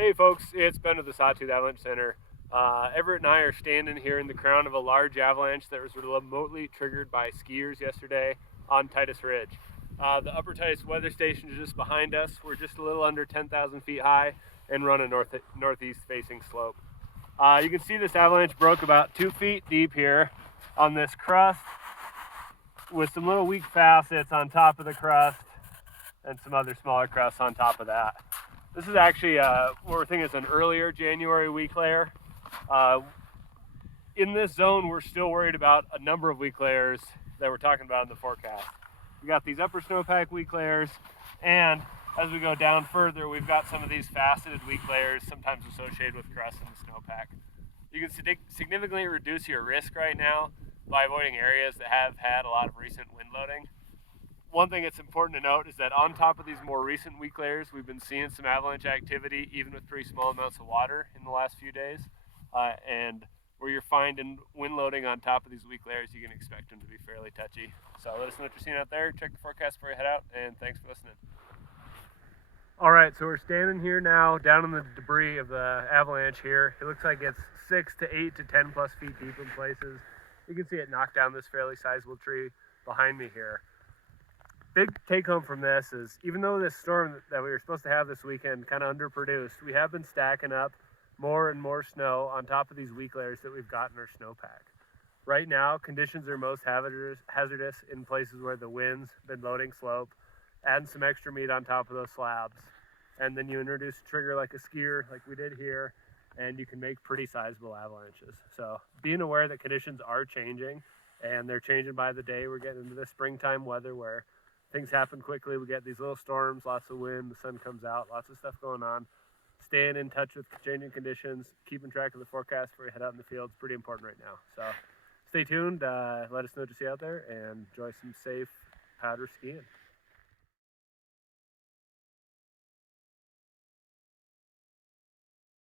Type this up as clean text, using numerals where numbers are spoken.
Hey folks, it's Ben with the Sawtooth Avalanche Center. Everett and I are standing here in the crown of a large avalanche that was remotely triggered by skiers yesterday on Titus Ridge. The upper Titus weather station is just behind us. We're just a little under 10,000 feet high and run a northeast facing slope. You can see this avalanche broke about 2 feet deep here on this crust with some little weak facets on top of the crust and some other smaller crusts on top of that. This is actually what we're thinking is an earlier January weak layer. In this zone, we're still worried about a number of weak layers that we're talking about in the forecast. We got these upper snowpack weak layers, and as we go down further, we've got some of these faceted weak layers, sometimes associated with crust in the snowpack. You can significantly reduce your risk right now by avoiding areas that have had a lot of recent wind loading. One thing that's important to note is that on top of these more recent weak layers, we've been seeing some avalanche activity, even with pretty small amounts of water in the last few days. And where you're finding wind loading on top of these weak layers, you can expect them to be fairly touchy. So let us know what you're seeing out there. Check the forecast before you head out, and thanks for listening. All right, so we're standing here now down in the debris of the avalanche here. It looks like it's 6 to 8 to 10 plus feet deep in places. You can see it knock down this fairly sizable tree behind me here. Big take home from this is, even though this storm that we were supposed to have this weekend kind of underproduced, we have been stacking up more and more snow on top of these weak layers that we've got in our snowpack. Right now, conditions are most hazardous in places where the wind's been loading slope, adding some extra meat on top of those slabs. And then you introduce a trigger like a skier, like we did here, and you can make pretty sizable avalanches. So being aware that conditions are changing, and they're changing by the day. We're getting into the springtime weather where things happen quickly. We get these little storms, lots of wind, the sun comes out, lots of stuff going on. Staying in touch with changing conditions, keeping track of the forecast before you head out in the field is pretty important right now. So stay tuned, let us know what you see out there, and enjoy some safe powder skiing.